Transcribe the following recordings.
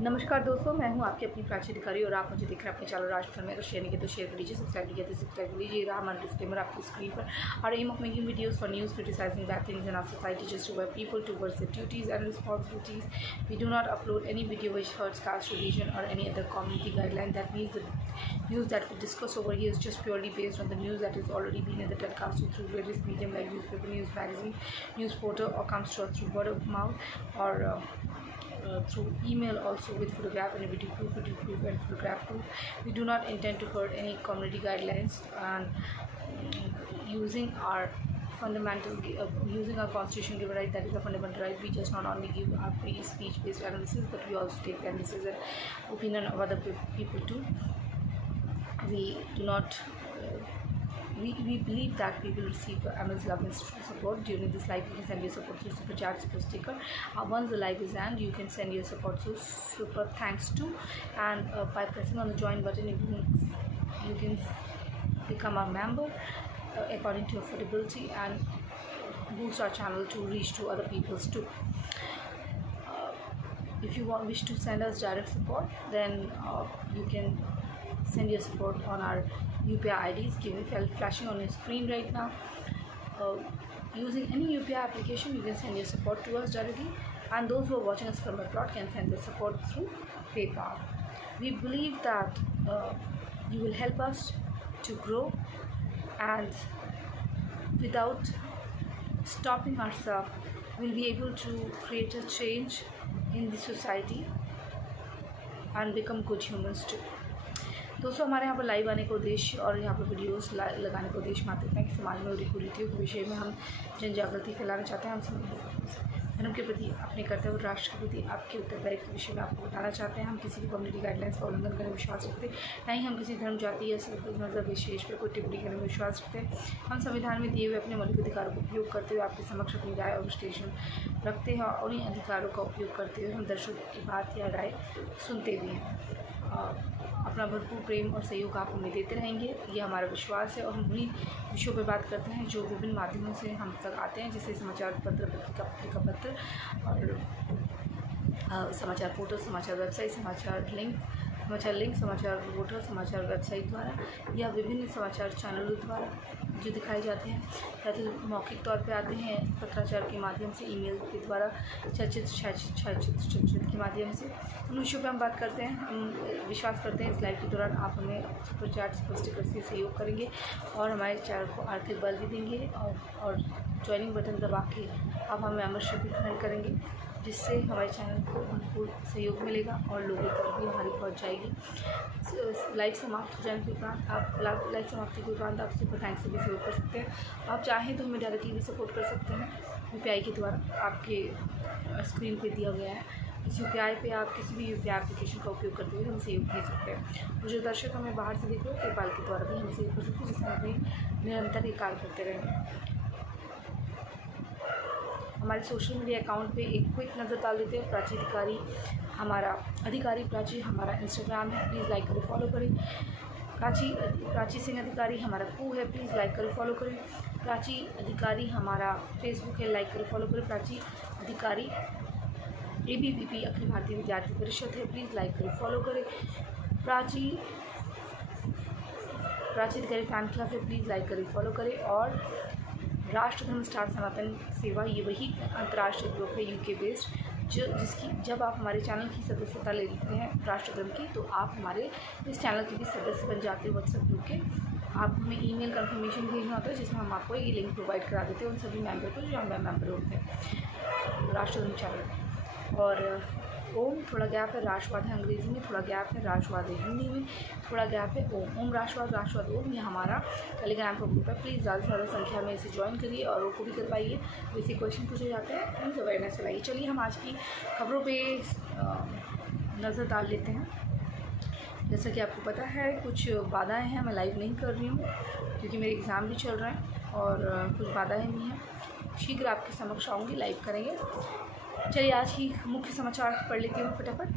नमस्कार दोस्तों, मैं हूं आपकी अपनी प्राची अधिकारी और आप मुझे देख रहे हैं अपने चैनल राजस्थान में। अगर शेयर नहीं किया तो शेयर कर लीजिए, सब्सक्राइब नहीं किया तो सब्सक्राइब कर लीजिए। रहा हमारा डिस्क्लेमर आपकी स्क्रीन पर। और aim of making videos for news criticising bad things in our society just to work people towards their duties and responsibilities. We do not upload any video which hurts caste, religion or any other community guideline. That means the news that we discuss over here is just purely based on the news that is already been in the telecast through various medium like newspaper, news magazine, news portal, or comes to us through word of mouth or through email also with photograph and video proof and photograph proof. We do not intend to hurt any community guidelines and using our using our constitution given right, that is a fundamental right. We just not only give our free speech based analysis, but we also take the analysis and opinion of other people too. We do not we believe that we will receive Amaz's love and support during this live. You can send your support through super chat, super sticker. Once the live is end, you can send your support through super thanks to, and by pressing on the join button you can become a member according to your affordability and boost our channel to reach to other peoples too. If you wish to send us direct support, then you can send your support on our UPI IDs given flashing on your screen right now. Using any UPI application, you can send your support to us directly, and those who are watching us from abroad can send their support through PayPal. We believe that you will help us to grow, and without stopping ourselves, we'll be able to create a change in the society and become good humans too. दोस्तों, हमारे यहाँ पर live आने का उद्देश्य और यहाँ पर वीडियोस लगाने का उद्देश्य मात्र है कि समाज में हो रही कुरीतियों के विषय में हम जन जागृति फैलाना चाहते हैं। हम धर्म के प्रति, अपने कर्तव्य और राष्ट्र के प्रति आपके उत्तरदायित्व के विषय में आपको बताना चाहते हैं। हम किसी भी कम्युनिटी गाइडलाइंस का उल्लंघन करने में विश्वास रखते, ना ही हम किसी धर्म, जाति या मजहब विशेष पर कोई टिप्पणी करने में विश्वास रखते। हम संविधान में दिए हुए अपने मौलिक अधिकारों का उपयोग करते हुए आपके समक्ष अपनी राय और विश्लेषण रखते हैं, और उन्हीं अधिकारों का उपयोग करते हुए हम दर्शकों की बात या राय सुनते भी हैं। अपना भरपूर प्रेम और सहयोग आप हमें देते रहेंगे, ये हमारा विश्वास है। और हम उन्हीं विषयों पर बात करते हैं जो विभिन्न माध्यमों से हम तक आते हैं, जैसे समाचार पत्र, पत्रिका पत्र और समाचार पोर्टल, समाचार वेबसाइट, समाचार लिंक, समाचार पोर्टल, समाचार वेबसाइट द्वारा या विभिन्न समाचार चैनलों द्वारा जो दिखाए जाते हैं, या तो मौखिक तौर पे आते हैं पत्राचार के माध्यम से, ईमेल के द्वारा, छायाचित्र के माध्यम से। उन विषयों पे हम बात करते हैं। हम विश्वास करते हैं इस लाइव के दौरान आप हमें सुपर चैट, सुपर स्टिकर से सहयोग करेंगे और हमारे चैनल को आर्थिक बल भी देंगे, और ज्वाइनिंग बटन दबा के आप हमें मेंबरशिप भी ग्रहण करेंगे, जिससे हमारे चैनल को भरपूर सहयोग मिलेगा और लोगों तक भी हमारी पहुँच जाएगी। लाइव समाप्त हो जाने के उपरांत लाइव समाप्ति के उपरांत आप सुपर थैंक्स से भी सहयोग कर सकते हैं। आप चाहें तो हमें डायरेक्टली भी सपोर्ट कर सकते हैं UPI के द्वारा, आपके स्क्रीन पे दिया गया है। इस UPI पे आप किसी भी UPI एप्लीकेशन का उपयोग करते हुए हम सहयोग दे सकते हैं। और जो दर्शक हमें बाहर से देख रहे हैं, पेपाल के द्वारा भी हम सहयोग कर सकते हैं, जिससे हम अपने निरंतर ये कार्य करते रहें। हमारे सोशल मीडिया अकाउंट पे एक क्विक नज़र डाल देते हैं। प्राची अधिकारी हमारा इंस्टाग्राम है, प्लीज़ लाइक करें, फॉलो करें। प्राची सिंह अधिकारी हमारा कू है, प्लीज़ लाइक करें, फॉलो करें। प्राची अधिकारी हमारा फेसबुक है, लाइक करें, फॉलो करें। प्राची अधिकारी ABVP अखिल भारतीय विद्यार्थी परिषद है, प्लीज़ लाइक करें, फॉलो करें। प्राची अधिकारी फैन क्लब है, प्लीज़ लाइक करें, फॉलो करें। और राष्ट्र धर्म स्टार सनातन सेवा, ये वही अंतर्राष्ट्रीय ग्रुप है UK बेस्ड, जब आप हमारे चैनल की सदस्यता ले लेते हैं राष्ट्र धर्म की, तो आप हमारे इस चैनल के भी सदस्य बन जाते हैं व्हाट्सएप ग्रुप के। आप हमें ईमेल कंफर्मेशन भेजना होता है, जिसमें हम आपको ये लिंक प्रोवाइड करा देते हैं उन सभी मेंबर को जो हमारे मेंबर होते हैं राष्ट्र धर्म चैनल। और ओम, थोड़ा गैप है, राष्ट्रवाद है अंग्रेज़ी में, थोड़ा गैप है, राष्ट्रवाद है हिंदी में, थोड़ा गैप है। ओम राष्ट्रवाद ओम, ये हमारा टेलीग्राम का ग्रुप है। प्लीज़ ज़्यादा से ज़्यादा संख्या में इसे ज्वाइन करिए और वो को भी करवाइए। वैसे क्वेश्चन पूछे जाते हैं, प्लीज़ अवेयरनेस फैलाइए। चलिए हम आज की खबरों पे नज़र डाल लेते हैं। जैसा कि आपको पता है, कुछ बाधाएँ हैं, मैं लाइव नहीं कर रही हूँ क्योंकि मेरे एग्ज़ाम भी चल रहे हैं, और कुछ बाधाएँ भी हैं। शीघ्र आपके समक्ष आऊँगी, लाइव करेंगे। चलिए आज की मुख्य समाचार पढ़ लेती हूँ फटाफट।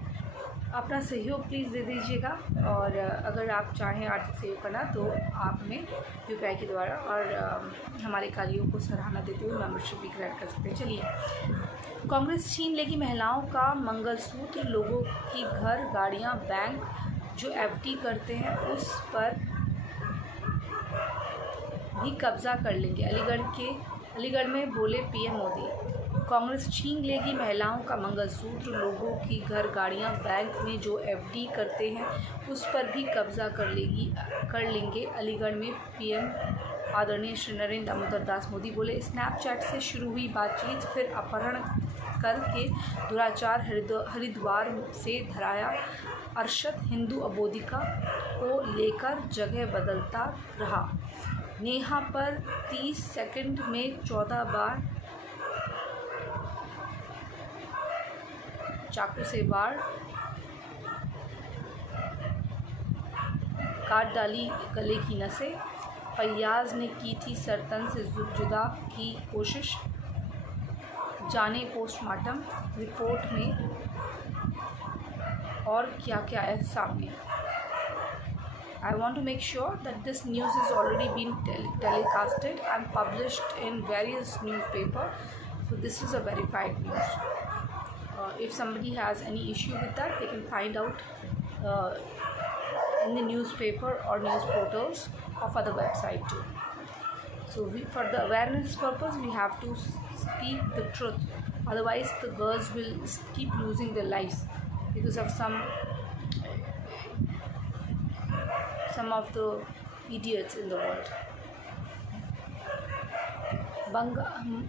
अपना सहयोग प्लीज़ दे दीजिएगा। और अगर आप चाहें आर्थिक सहयोग करना तो आप हमें UPI के द्वारा और हमारे कार्यों को सराहना देते हुए मेंबरशिप भी ग्रैंड कर सकते हैं। चलिए, कांग्रेस छीन लेगी महिलाओं का मंगलसूत्र, लोगों की घर, गाड़ियां, बैंक जो FD करते हैं उस पर भी कब्जा कर लेंगे। अलीगढ़ में बोले PM मोदी, कांग्रेस छीन लेगी महिलाओं का मंगलसूत्र, लोगों की घर, गाड़ियां, बैंक में जो FD करते हैं उस पर भी कब्जा कर लेंगे। अलीगढ़ में PM आदरणीय श्री नरेंद्र दामोदर दास मोदी बोले। स्नैपचैट से शुरू हुई बातचीत, फिर अपहरण करके दुराचार, हरिद्वार से धराया। अरशद हिंदू अबोधिका को लेकर जगह बदलता रहा। नेहा पर 30 सेकंड में 14 बार चाकू से वार, काट डाली गले की नसें। फैयाज ने की थी सरतन से जुदा की कोशिश, जाने पोस्टमार्टम रिपोर्ट में और क्या क्या है सामने। I want to make sure that this news has already been telecasted and published in various newspapers. So this is a verified news. If somebody has any issue with that, they can find out in the newspaper or news portals of other website too. So for the awareness purpose, we have to speak the truth. Otherwise, the girls will keep losing their lives because of some of the idiots in the world.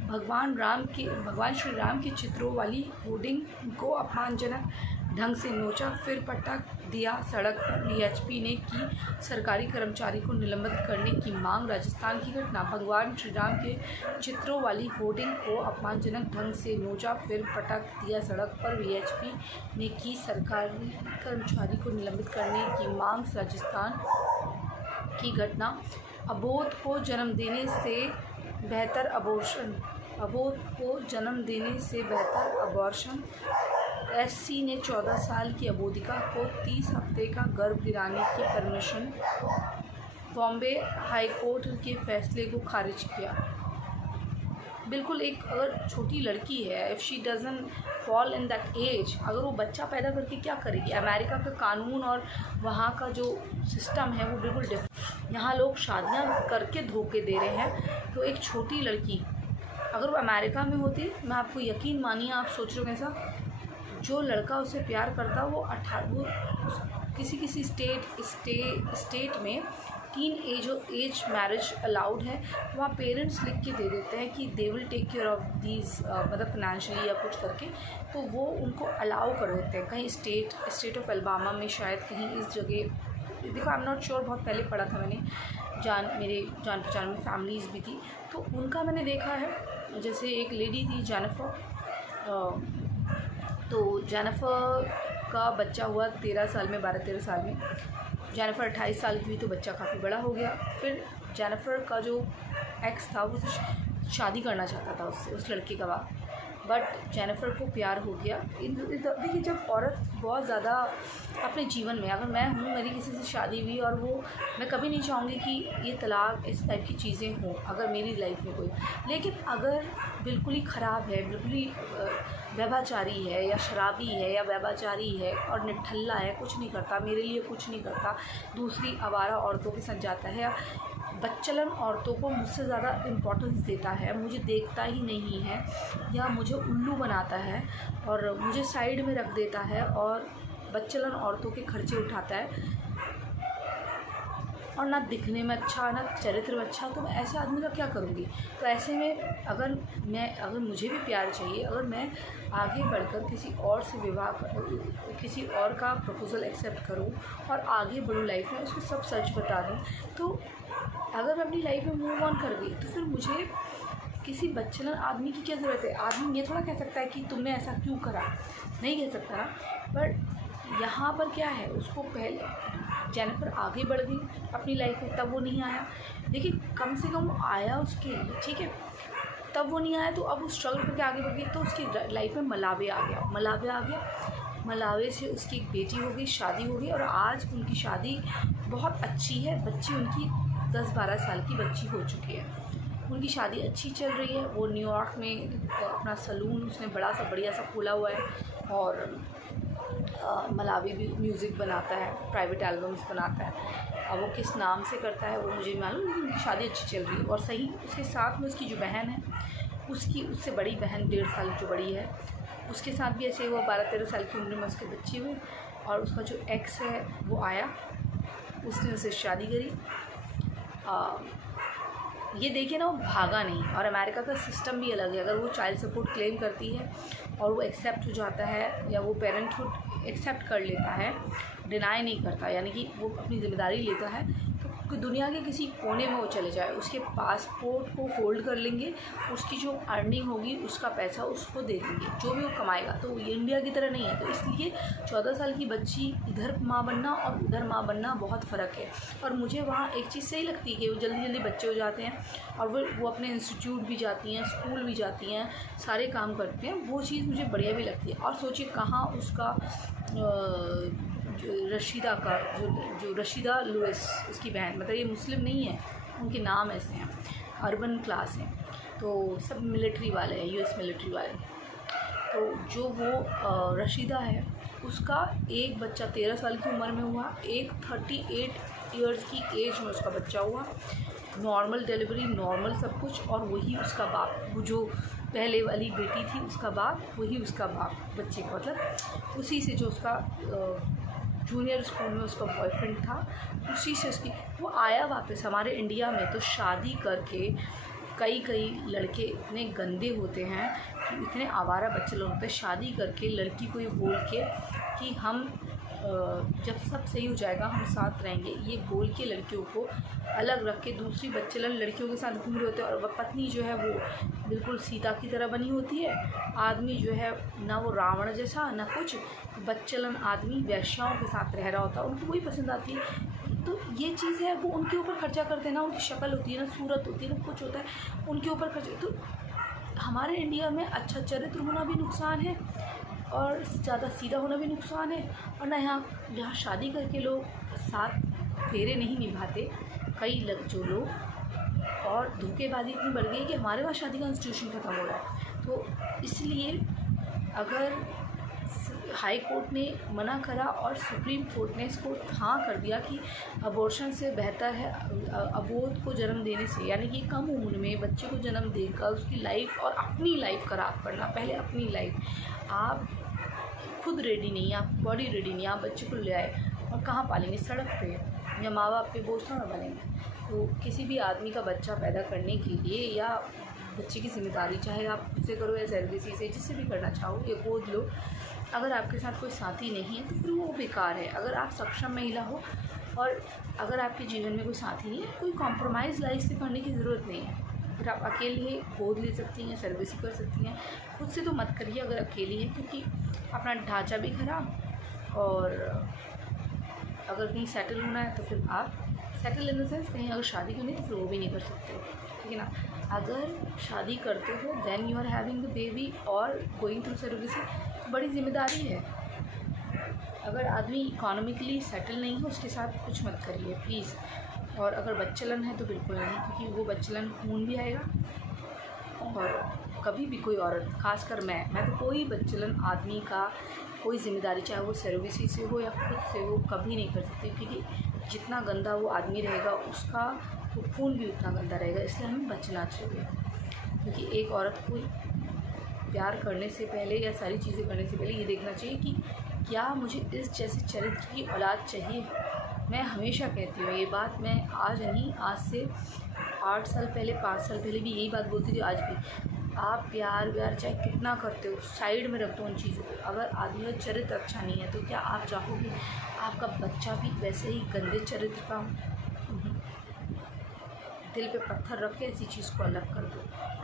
भगवान श्री राम के चित्रों वाली hoarding को अपमानजनक ढंग से नोचा, फिर पटक दिया सड़क पर। VHP ने की सरकारी कर्मचारी को निलंबित करने की मांग। राजस्थान की घटना, भगवान श्री राम के चित्रों वाली होर्डिंग को अपमानजनक ढंग से नोचा, फिर पटक दिया सड़क पर। VHP ने की सरकारी कर्मचारी को निलंबित करने की मांग। राजस्थान की घटना, अबोध को जन्म देने से बेहतर अबॉर्शन, अबोध को जन्म देने से बेहतर अबॉर्शन। SC ने 14 साल की अबोधिका को 30 हफ्ते का गर्भ गिराने की परमिशन। बॉम्बे हाई कोर्ट के फैसले को खारिज किया। बिल्कुल, एक अगर छोटी लड़की है, if she doesn't fall in that age, अगर वो बच्चा पैदा करके क्या करेगी? अमेरिका का कानून और वहाँ का जो सिस्टम है वो बिल्कुल डिफरेंट। यहाँ लोग शादियाँ करके धोखे दे रहे हैं, तो एक छोटी लड़की अगर वो अमेरिका में होती, मैं आपको यकीन मानिए, आप सोच रहे हो कैसा, जो लड़का उसे प्यार करता वो किसी स्टेट में एज मैरिज अलाउड है, वहाँ पेरेंट्स लिख के दे देते हैं कि they will take care of these, मतलब फिनेंशियली या कुछ करके, तो वो उनको अलाउ कर देते हैं। कहीं स्टेट ऑफ अल्बामा में शायद, कहीं इस जगह, देखो आई एम नॉट श्योर, बहुत पहले पढ़ा था मैंने, मेरे जान पहचान में फैमिलीज़ भी थी, तो उनका मैंने देखा है। जैसे एक लेडी थी जेनिफर, तो जेनिफर का बच्चा हुआ 13 साल में, 12-13 साल में। जेनिफर 28 साल की हुई तो बच्चा काफ़ी बड़ा हो गया। फिर जेनिफर का जो एक्स था वो शादी करना चाहता था उससे, उस लड़के का बाप, बट जेनिफर को प्यार हो गया। देखिए, जब औरत बहुत ज़्यादा अपने जीवन में, अगर मैं हूँ, मेरी किसी से शादी हुई और वो, मैं कभी नहीं चाहूँगी कि ये तलाक, इस टाइप की चीज़ें हों अगर मेरी लाइफ में कोई, लेकिन अगर बिल्कुल ही ख़राब है, बिल्कुल ही व्यभिचारी है या शराबी है या व्यभिचारी है और निठल्ला है, कुछ नहीं करता, मेरे लिए कुछ नहीं करता, दूसरी आवारा औरतों के साथ जाता है, या बच्चलन औरतों को मुझसे ज़्यादा इम्पोर्टेंस देता है, मुझे देखता ही नहीं है, या मुझे उल्लू बनाता है और मुझे साइड में रख देता है और बच्चलन औरतों के खर्चे उठाता है, और ना दिखने में अच्छा, ना चरित्र में अच्छा, तो मैं ऐसे आदमी का क्या करूँगी? तो ऐसे में अगर मुझे भी प्यार चाहिए, अगर मैं आगे बढ़कर किसी और से विवाह किसी और का प्रपोज़ल एक्सेप्ट करूँ और आगे बढ़ूँ लाइफ में, उसको सब सच बता दूँ, तो अगर मैं अपनी लाइफ में मूव ऑन कर गई, तो फिर मुझे किसी बच्चलन आदमी की क्या ज़रूरत है? आदमी ये थोड़ा कह सकता है कि तुमने ऐसा क्यों करा, नहीं कह सकता ना। बट यहाँ पर क्या है, उसको पहले जेनिफर आगे बढ़ गई अपनी लाइफ में, तब वो नहीं आया, लेकिन कम से कम वो आया उसके लिए, ठीक है, तब वो नहीं आया, तो अब वो स्ट्रगल करके आगे बढ़ गई, तो उसकी लाइफ में मलावे आ गया। मलावे से उसकी एक बेटी हो गई, शादी हो गई, और आज उनकी शादी बहुत अच्छी है। बच्ची उनकी 10-12 साल की बच्ची हो चुकी है। उनकी शादी अच्छी चल रही है। वो न्यूयॉर्क में अपना सलून उसने बड़ा सा बढ़िया सा खोला हुआ है, और मलावी भी म्यूज़िक बनाता है, प्राइवेट एल्बम्स बनाता है। अब वो किस नाम से करता है वो मुझे मालूम, लेकिन उनकी शादी अच्छी चल रही है। और सही उसके साथ में उसकी जो बहन है, उसकी उससे बड़ी बहन 1.5 साल जो बड़ी है, उसके साथ भी ऐसे हुआ। 12-13 साल की उम्र में उसके बच्चे हुए, और उसका जो एक्स है वो आया, उसने उससे शादी करी। ये देखिए ना, वो भागा नहीं। और अमेरिका का सिस्टम भी अलग है। अगर वो चाइल्ड सपोर्ट क्लेम करती है और वो एक्सेप्ट हो जाता है, या वो पेरेंटहुड एक्सेप्ट कर लेता है, डिनाई नहीं करता, यानी कि वो अपनी ज़िम्मेदारी लेता है, तो दुनिया के किसी कोने में वो चले जाए, उसके पासपोर्ट को होल्ड कर लेंगे, उसकी जो अर्निंग होगी उसका पैसा उसको दे देंगे, जो भी वो कमाएगा। तो ये इंडिया की तरह नहीं है। तो इसलिए 14 साल की बच्ची इधर माँ बनना और उधर माँ बनना बहुत फ़र्क है। और मुझे वहाँ एक चीज़ सही लगती है कि वो जल्दी जल्दी बच्चे हो जाते हैं, और वो अपने इंस्टीट्यूट भी जाती हैं, स्कूल भी जाती हैं, सारे काम करते हैं। वो चीज़ मुझे बढ़िया भी लगती है। और सोचिए कहाँ उसका जो रशीदा का जो रशीदा लुइस उसकी बहन, मतलब ये मुस्लिम नहीं है, उनके नाम ऐसे हैं, अर्बन क्लास हैं, तो सब मिलिट्री वाले हैं, यूएस मिलिट्री वाले। तो जो वो रशीदा है, उसका एक बच्चा 13 साल की उम्र में हुआ, एक 38 ईयर्स की एज में उसका बच्चा हुआ, नॉर्मल डिलीवरी, नॉर्मल सब कुछ। और वही उसका बाप, वो जो पहले वाली बेटी थी उसका बाप, वही उसका बाप बच्चे का, मतलब उसी से जो उसका जूनियर स्कूल में उसका बॉयफ्रेंड था, उसी से उसकी वो आया वापस हमारे इंडिया में। तो शादी करके कई लड़के इतने गंदे होते हैं कि इतने आवारा बच्चे लोग होते हैं, शादी करके लड़की को ये बोल के कि हम जब सब सही हो जाएगा हम साथ रहेंगे, ये बोल के लड़कियों को अलग रख के दूसरी बच्चेलन लड़कियों के साथ घूम रहे होते हैं। और पत्नी जो है वो बिल्कुल सीता की तरह बनी होती है, आदमी जो है ना वो रावण जैसा ना कुछ, बच्चेलन आदमी वैश्याओं के साथ रह रहा होता है, उनको वही पसंद आती है। तो ये चीज़ है, वो उनके ऊपर खर्चा करते हैं ना, उनकी शक्ल होती है ना, सूरत होती है ना, कुछ होता है, उनके ऊपर खर्चा। तो हमारे इंडिया में अच्छा चरित्र होना भी नुकसान है, और ज़्यादा सीधा होना भी नुकसान है। और ना यहाँ शादी करके लोग साथ फेरे नहीं निभाते कई जो लोग, और धोखेबाजी इतनी बढ़ गई कि हमारे वहाँ शादी का इंस्टीट्यूशन ख़त्म हो रहा है। तो इसलिए अगर हाई कोर्ट ने मना करा और सुप्रीम कोर्ट ने इसको हाँ कर दिया कि अबॉर्शन से बेहतर है अबोध को जन्म देने से, यानी कि कम उम्र में बच्चे को जन्म देकर उसकी लाइफ और अपनी लाइफ ख़राब करना। पहले अपनी लाइफ, आप खुद रेडी नहीं, आप बॉडी रेडी नहीं, आप बच्चे को ले आए और कहाँ पालेंगे, सड़क पे, या माँ बाप पे बोझ थोड़ा बनेंगे। तो किसी भी आदमी का बच्चा पैदा करने के लिए, या बच्चे की जिम्मेदारी चाहे आप खुद से करो या सर्विस से, जिससे भी करना चाहो, ये गोद लो। अगर आपके साथ कोई साथी नहीं है तो फिर वो बेकार है। अगर आप सक्षम महिला हो और अगर आपके जीवन में कोई साथी नहीं है, कोई कॉम्प्रोमाइज़ लाइफ से करने की ज़रूरत नहीं है। फिर आप अकेले गोद ले सकती हैं, सर्विस कर सकती हैं। खुद से तो मत करिए अगर अकेली हैं, क्योंकि अपना ढांचा भी ख़राब, और अगर कहीं सेटल होना है तो फिर आप सेटल इन द सेंस कहीं अगर शादी करनी तो फिर वो भी नहीं कर सकते, ठीक है ना। अगर शादी करते हो then you are having the baby और गोइंग थ्रू सर्विस, बड़ी जिम्मेदारी है। अगर आदमी इकोनॉमिकली सेटल नहीं हो उसके साथ कुछ मत करिए प्लीज़। और अगर बच्चलन है तो बिल्कुल नहीं, क्योंकि वो बच्चलन खून भी आएगा। और कभी भी कोई औरत, खासकर मैं तो कोई बच्चलन आदमी का कोई जिम्मेदारी, चाहे वो सर्विस से हो या खुद से हो, कभी नहीं कर सकती, क्योंकि जितना गंदा वो आदमी रहेगा उसका वो खून भी उतना गंदा रहेगा। इसलिए हमें बचना चाहिए, क्योंकि एक औरत को प्यार करने से पहले या सारी चीज़ें करने से पहले ये देखना चाहिए कि क्या मुझे इस जैसे चरित्र की औलाद चाहिए। मैं हमेशा कहती हूँ ये बात, मैं आज नहीं, आज से 8 साल पहले, 5 साल पहले भी यही बात बोलती थी, आज भी। आप प्यार व्यार चाहे कितना करते हो, साइड में रख दो उन चीज़ों को। अगर आदमी का चरित्र अच्छा नहीं है तो क्या आप चाहोगे आपका बच्चा भी वैसे ही गंदे चरित्र का? दिल पे पत्थर रख के ऐसी चीज़ को अलग कर दो।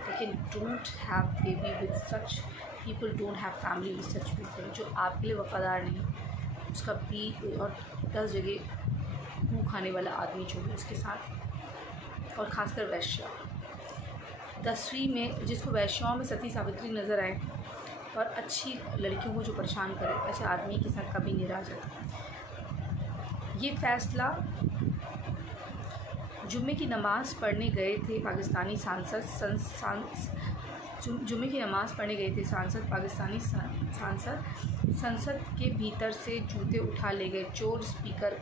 लेकिन don't have baby with such people, don't have family with such people, जो आपके लिए वफादार नहीं, उसका भी और 10 जगह मुँह खाने वाला आदमी जो है उसके साथ। और ख़ासकर वैश्या 10वीं में, जिसको वैश्याओं में सती सावित्री नज़र आए, और अच्छी लड़कियों को जो परेशान करे, ऐसे आदमी के साथ कभी नहीं रहा जाता। ये फ़ैसला जुम्मे की नमाज़ पढ़ने गए थे पाकिस्तानी जुम्मे की नमाज़ पढ़ने गए थे पाकिस्तानी सांसद संसद के भीतर से जूते उठा ले गए, चोर स्पीकर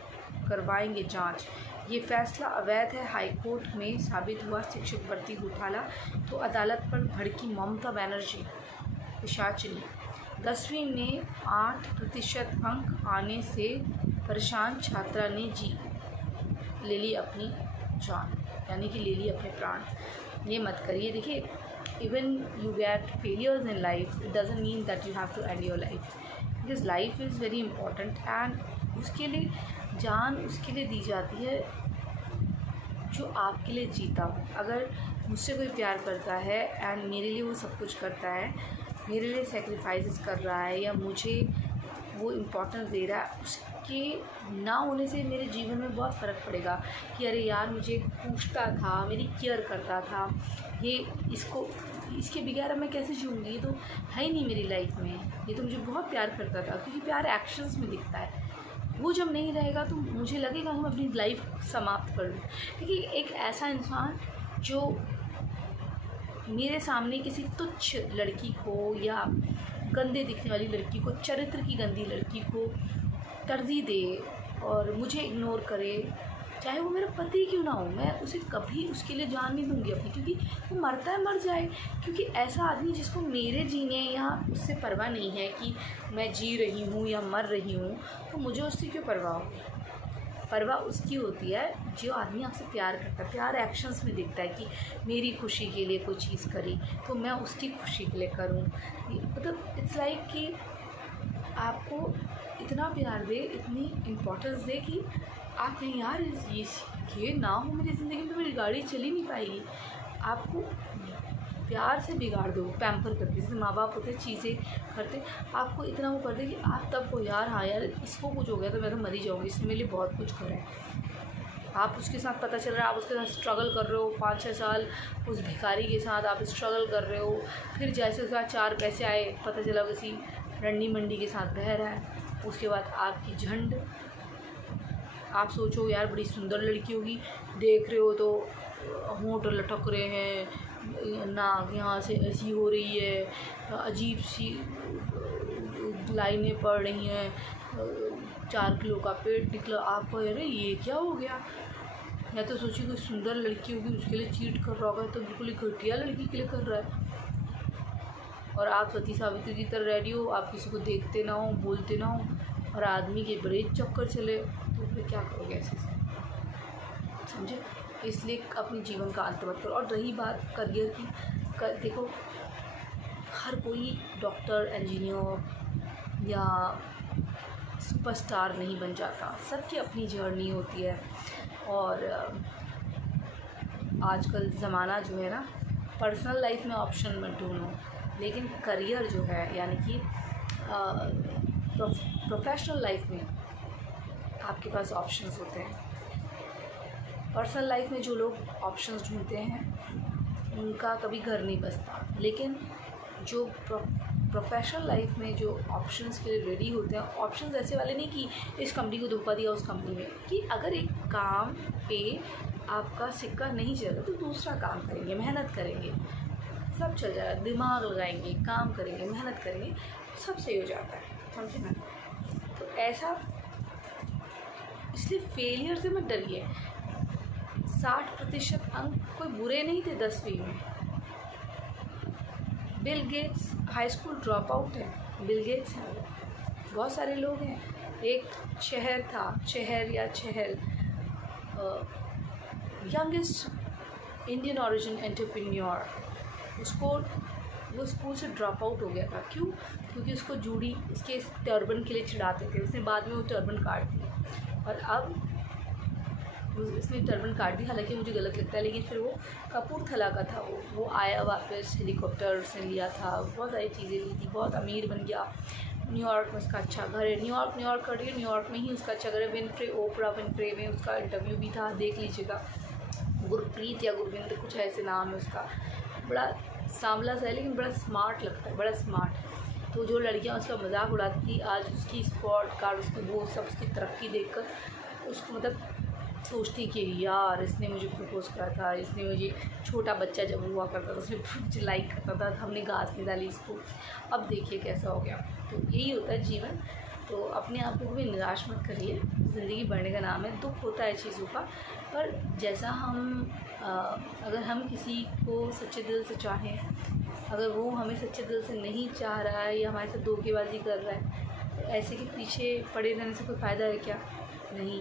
करवाएंगे जांच। ये फ़ैसला अवैध है, हाईकोर्ट में साबित हुआ। शिक्षक भर्ती घोटाला तो अदालत पर भड़की ममता बनर्जी। पिशाचिनी 10वीं में 8% अंक आने से परेशान छात्रा ने ले ली अपनी जान, यानी कि ले ली अपने प्राण। ये मत करिए। देखिए, even you get failures in life, it doesn't mean that you have to end your life, because life is very important and उसके लिए जान उसके लिए दी जाती है जो आपके लिए जीता हो। अगर मुझसे कोई प्यार करता है एंड मेरे लिए वो सब कुछ करता है, मेरे लिए सेक्रीफाइसेस कर रहा है, या मुझे वो इम्पोर्टेंस दे रहा है, उसके ना होने से मेरे जीवन में बहुत फ़र्क पड़ेगा कि अरे यार मुझे पूछता था, मेरी केयर करता था, ये इसके बगैर मैं कैसे जीऊँगी, ये तो है ही नहीं मेरी लाइफ में, ये तो मुझे बहुत प्यार करता था। क्योंकि प्यार एक्शंस में दिखता है, वो जब नहीं रहेगा तो मुझे लगेगा कि मैं अपनी लाइफ समाप्त कर लूँ। क्योंकि एक ऐसा इंसान जो मेरे सामने किसी तुच्छ लड़की को या गंदे दिखने वाली लड़की को, चरित्र की गंदी लड़की को तरजीह दे और मुझे इग्नोर करे, चाहे वो मेरा पति क्यों ना हो, मैं उसे कभी उसके लिए जान नहीं दूंगी अपनी, क्योंकि वो मरता है मर जाए। क्योंकि ऐसा आदमी जिसको मेरे जीने या उससे परवाह नहीं है कि मैं जी रही हूँ या मर रही हूँ, तो मुझे उससे क्यों परवाह होगी। परवाह उसकी होती है जो आदमी आपसे प्यार करता है। प्यार एक्शंस में दिखता है कि मेरी खुशी के लिए कोई चीज़ करी तो मैं उसकी खुशी के लिए करूँ। मतलब इट्स लाइक कि आपको इतना प्यार दे, इतनी इम्पोर्टेंस दे कि आप कहें यार ये ना हो मेरी ज़िंदगी में तो मेरी गाड़ी चली नहीं पाएगी। आपको प्यार से बिगाड़ दो, पैम्पर करके, जैसे माँ बाप होते चीज़ें करते, आपको इतना वो कर दे कि आप तब को यार हाँ यार इसको कुछ हो गया तो मैं तो मर ही जाऊँगी, इसने मेरे लिए बहुत कुछ करा है। आप उसके साथ पता चल रहा है आप उसके साथ स्ट्रगल कर रहे हो, 5-6 साल उस भिखारी के साथ आप स्ट्रगल कर रहे हो, फिर जैसे उसके बाद 4 पैसे आए, पता चला किसी रंडी मंडी के साथ रह रहा है, उसके बाद आपकी झंड। आप सोचो यार बड़ी सुंदर लड़की होगी, देख रहे हो तो होंठ लटक रहे हैं, नाक यहाँ से ऐसी हो रही है, अजीब सी लाइनें पड़ रही हैं, 4 किलो का पेट निकला, आपको अरे ये क्या हो गया। मैं तो सोची कोई सुंदर लड़की होगी उसके लिए चीट कर रहा होगा, तो बिल्कुल एक घटिया लड़की के लिए कर रहा है। और आप सती सावित्री की तरह रेडी हो, आप किसी को देखते ना हो, बोलते ना हो, और आदमी के बड़े चक्कर चले, तो फिर क्या करोगे ऐसे से, समझे। इसलिए अपने जीवन का अंत मत करो। और रही बात करियर की, देखो हर कोई डॉक्टर, इंजीनियर या सुपरस्टार नहीं बन जाता, सबकी अपनी जर्नी होती है। और आजकल ज़माना जो है ना, पर्सनल लाइफ में ऑप्शन मत ढूंढो, लेकिन करियर जो है यानी कि प्रोफेशनल लाइफ में आपके पास ऑप्शंस होते हैं। पर्सनल लाइफ में जो लोग ऑप्शंस ढूंढते हैं उनका कभी घर नहीं बसता, लेकिन जो प्रोफेशनल लाइफ में जो ऑप्शंस के लिए रेडी होते हैं, ऑप्शंस ऐसे वाले नहीं कि इस कंपनी को धोखा दिया उस कंपनी में, कि अगर एक काम पे आपका सिक्का नहीं चला तो दूसरा काम करेंगे, मेहनत करेंगे, सब चल जाएगा, दिमाग लगाएंगे, काम करेंगे, मेहनत करेंगे, सब सही हो जाता है, समझे ना। तो ऐसा, इसलिए फेलियर से मत डरिए। 60% अंक कोई बुरे नहीं थे 10वीं में। Bill Gates high school drop out है, बिल गेट्स हैं, बहुत सारे लोग हैं। एक शहर यंगेस्ट इंडियन ओरिजिन एंटरप्रेन्योर, वो स्कूल से ड्रॉप आउट हो गया था। क्यों? क्योंकि उसको जूड़ी इसके टर्बन के लिए चिढ़ाते थे, उसने बाद में वो टर्बन काट दी, और अब इसने टर्बन काट दी। हालांकि मुझे गलत लगता है, लेकिन फिर वो कपूरथला का था, वो आया वापस, हेलीकॉप्टर से लिया था, बहुत सारी चीज़ें ली थी, बहुत अमीर बन गया। न्यूयॉर्क में उसका अच्छा घर है, न्यूयॉर्क कर रही है, न्यूयॉर्क में ही उसका अच्छा घर है। ओपरा विनफ्रे में उसका इंटरव्यू भी था, देख लीजिएगा। गुरप्रीत या गुरविंद कुछ ऐसे नाम है उसका, बड़ा सांवला सा है लेकिन बड़ा स्मार्ट लगता है, बड़ा स्मार्ट। तो जो लड़कियां उसका मजाक उड़ाती, आज उसकी स्पॉट कार्ड, उसकी वो सब, उसकी तरक्की देखकर उसको मतलब सोचती कि यार इसने मुझे प्रपोज़ करा था, इसने मुझे, छोटा बच्चा जब हुआ करता था उसने मुझे लाइक करता था, हमने घास नहीं डाली इसको, अब देखिए कैसा हो गया। तो यही होता है जीवन। तो अपने आप को भी निराश मत करिए, ज़िंदगी बढ़ने का नाम है, दुख होता है चीज़ों का, पर जैसा हम अगर हम किसी को सच्चे दिल से चाहें, अगर वो हमें सच्चे दिल से नहीं चाह रहा है या हमारे साथ धोखेबाजी कर रहा है, तो ऐसे के पीछे पड़े रहने से कोई फ़ायदा है क्या? नहीं।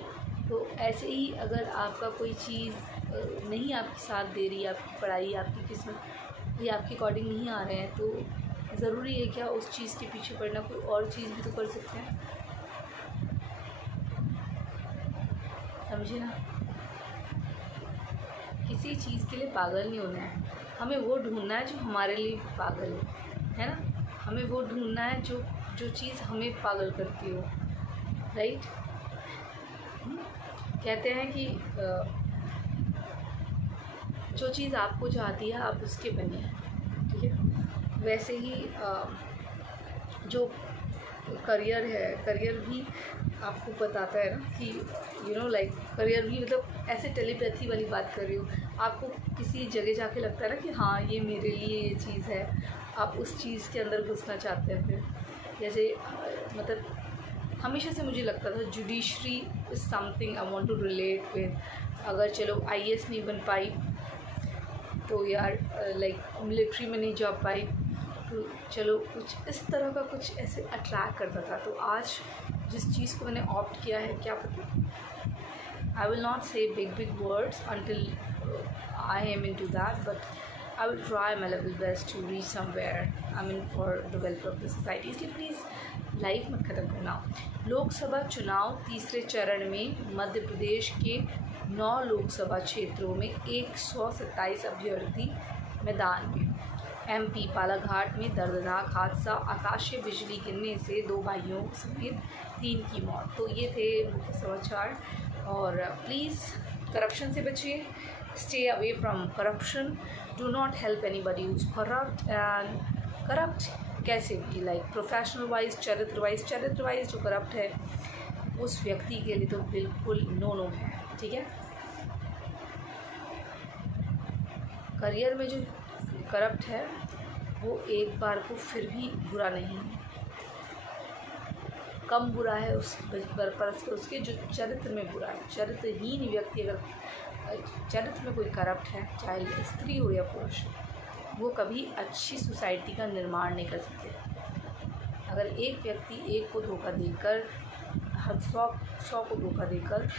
तो ऐसे ही अगर आपका कोई चीज़ नहीं आपकी साथ दे रही, आपकी पढ़ाई, आपकी किस्मत ये आपके अकॉर्डिंग नहीं आ रहे हैं, तो ज़रूरी है क्या उस चीज़ के पीछे पड़ना? कोई और चीज़ भी तो कर सकते हैं, समझे ना? किसी चीज़ के लिए पागल नहीं होना है, हमें वो ढूंढना है जो हमारे लिए पागल है ना? हमें वो ढूंढना है जो चीज़ हमें पागल करती हो, राइट? कहते हैं कि जो चीज़ आपको चाहती है आप उसके बनिए, ठीक है? वैसे ही जो करियर है, करियर भी आपको बताता है ना कि लाइक करियर भी, मतलब ऐसे टेलीपैथी वाली बात कर रही हूँ, आपको किसी जगह जाके लगता है ना कि हाँ ये मेरे लिए ये चीज़ है, आप उस चीज़ के अंदर घुसना चाहते हैं। फिर जैसे मतलब हमेशा से मुझे लगता था judiciary is something I want to relate with. अगर चलो IAS नहीं बन पाई तो यार लाइक मिलिट्री में नहीं जा पाई, तो चलो कुछ इस तरह का कुछ ऐसे अट्रैक्ट करता था। तो आज जिस चीज़ को मैंने ऑप्ट किया है, क्या पता, आई विल नॉट से big words until I am into that, but I will try my level best to reach somewhere. I mean for the welfare of the society. इसलिए प्लीज़ लाइफ मत ख़त्म करना। लोकसभा चुनाव तीसरे चरण में मध्य प्रदेश के 9 लोकसभा क्षेत्रों में 127 अभ्यर्थी मैदान में। MP बालाघाट में दर्दनाक हादसा, आकाशीय बिजली गिरने से 2 भाइयों समेत 3 की मौत। तो ये थे मुख्य समाचार। और प्लीज़ करप्शन से बचिए, stay away from corruption, do not help anybody who's corrupt, and corrupt कैसे भी, लाइक प्रोफेशनल वाइज, चरित्र वाइज जो करप्ट है उस व्यक्ति के लिए तो बिल्कुल नो है, ठीक है? करियर में जो करप्ट है वो एक बार को फिर भी बुरा नहीं है, कम बुरा है उस पर उसके जो चरित्र में बुरा है। चरित्रहीन व्यक्ति अगर चरित्र में कोई करप्ट है, चाहे स्त्री हो या पुरुष, वो कभी अच्छी सोसाइटी का निर्माण नहीं कर सकते। अगर एक व्यक्ति एक को धोखा देकर, 100 को धोखा देकर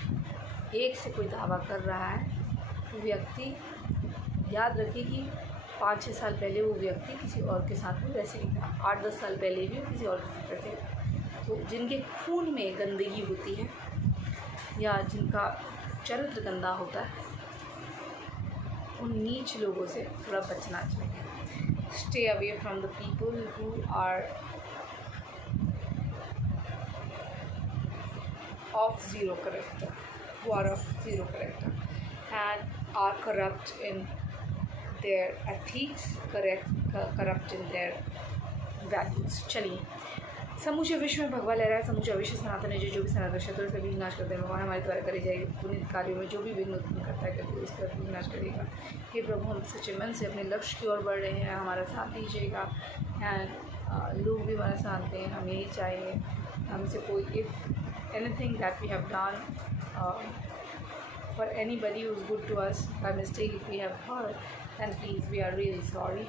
एक से कोई दावा कर रहा है, तो व्यक्ति याद रखे कि 5-6 साल पहले वो व्यक्ति किसी और के साथ में वैसे ही था, 8-10 साल पहले भी किसी और के साथ वैसे। तो जिनके खून में गंदगी होती है या जिनका चरित्र गंदा होता है, उन नीच लोगों से थोड़ा बचना चाहिए। Stay away from the people who are of zero character, and are corrupt in their ethics, corrupt in their values। चलिए, समूचे विश्व में भगवा लहरा है, समूचा विश्व सनातन है, जो भी सनातन शत्रु से भी विनाश करते हैं भगवान हमारे द्वारा करी जाएगी पुण्य कार्यों में जो भी विघ्न उत्पन्न करता है करके उस पर विनाश करेगा। हे प्रभु, हम सच्चे मन से अपने लक्ष्य की ओर बढ़ रहे हैं, हमारा साथ दीजिएगा। एंड लोग भी हमारा साथ दें, हमें यही चाहिए। हमसे कोई if anything that we have done for anybody who is good to us by mistake, if we have hurt, then please we are really sorry.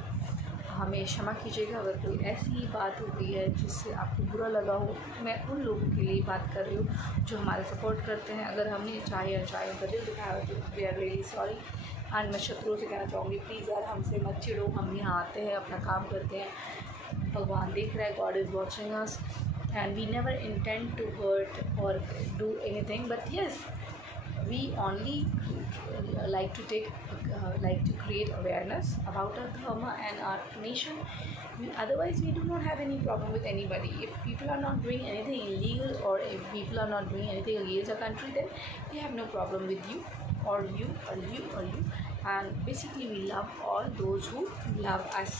हमें क्षमा कीजिएगा अगर कोई ऐसी बात हो गई है जिससे आपको बुरा लगा हो। मैं उन लोगों के लिए बात कर रही हूँ जो हमारा सपोर्ट करते हैं। अगर हमने चाहे अनचाहे उनका दिल दिखाया तो we are really sorry. And मैं शत्रुओं से कहना चाहूँगी, प्लीज़ यार हमसे मत चिढ़ो, हम यहाँ आते हैं, अपना काम करते हैं, भगवान देख रहा है, God is watching us, and we never intend to hurt और do anything, but yes we only like to create awareness about our dharma and our nation. Otherwise we do not have any problem with anybody. If people are not doing anything illegal or if people are not doing anything against our country, then we have no problem with you or you or you or you. And basically we love all those who love us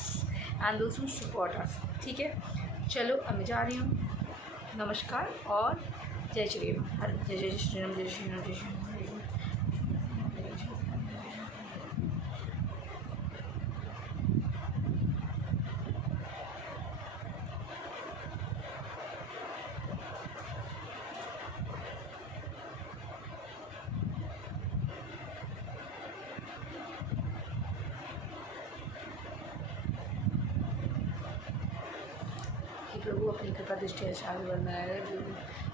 and those who support us, ठीक है? चलो अब मैं जा रही हूँ। नमस्कार और जय श्री राम। हर जय जय श्री राम, जय श्री राम, जय श्री राम। प्रभु अपनी कृपा दृष्टि आगे बनाए रहे।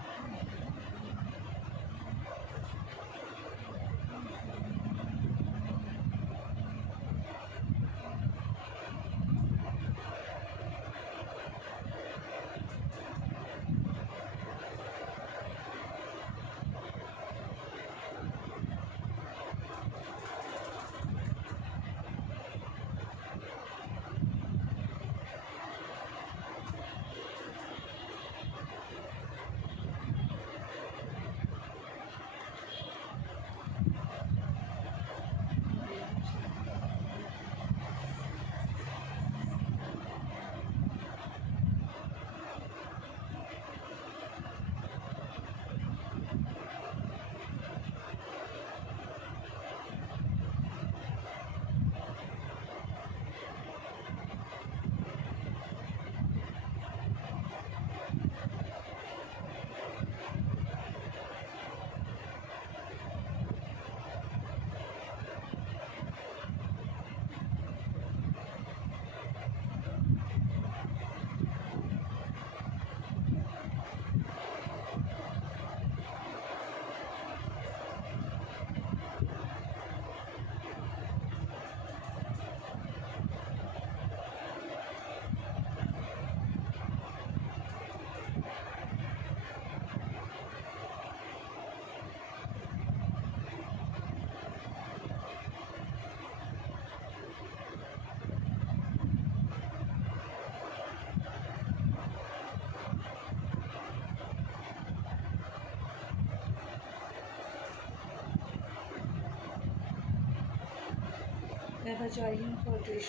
मैं बचाई हूँ और देश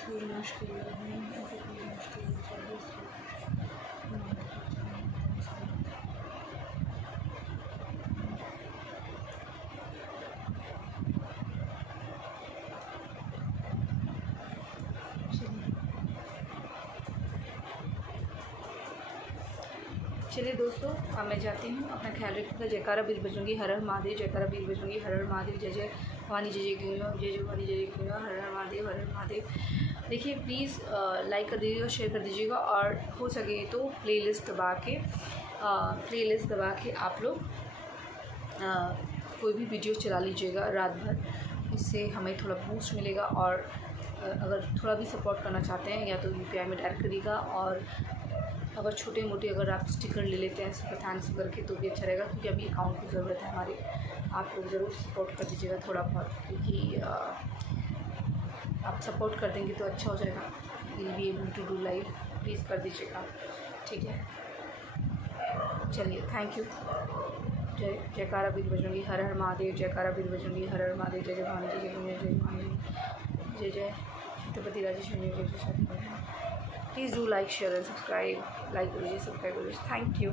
सूर्यनाश के लिए चलिए दोस्तों, अब मैं जाती हूँ। अपना ख्याल रखिएगा। जयकारा बीर बजूंगी, हर हर महादेव। जयकारा बीर बजूंगी, हर हर महादेव। जय जय भवानी, जय जय क्यों, जय जय भवानी, जय जय क्यों, हर हर महादेव, हर हर महादेव। देखिए प्लीज़ लाइक कर दीजिएगा, शेयर कर दीजिएगा, और हो सके तो प्लेलिस्ट दबा के आप लोग कोई भी वीडियो चला लीजिएगा रात भर। इससे हमें थोड़ा बूस्ट मिलेगा। और अगर थोड़ा भी सपोर्ट करना चाहते हैं या तो UPI में डायरेक्ट करिएगा, और अगर छोटे मोटे अगर आप स्टिकर ले लेते हैं सुपर थैंक्स करके तो भी अच्छा रहेगा, क्योंकि अभी अकाउंट की ज़रूरत है हमारी। आप लोग ज़रूर सपोर्ट कर दीजिएगा थोड़ा बहुत, क्योंकि आप सपोर्ट कर देंगे तो अच्छा हो जाएगा। Will be able to do live. Please कर दीजिएगा, ठीक है। चलिए, थैंक यू। जयकारा बीर बजूंगी, हर हर महादेव। जयकारा बीर बजूंगी, हर हर महादेव। जय जय भवानी, जय जय जय भवानी, जय जय छत्रपति राजेश्वरी, जय जय। Please do like, share and subscribe. Like, subscribe. Thank you.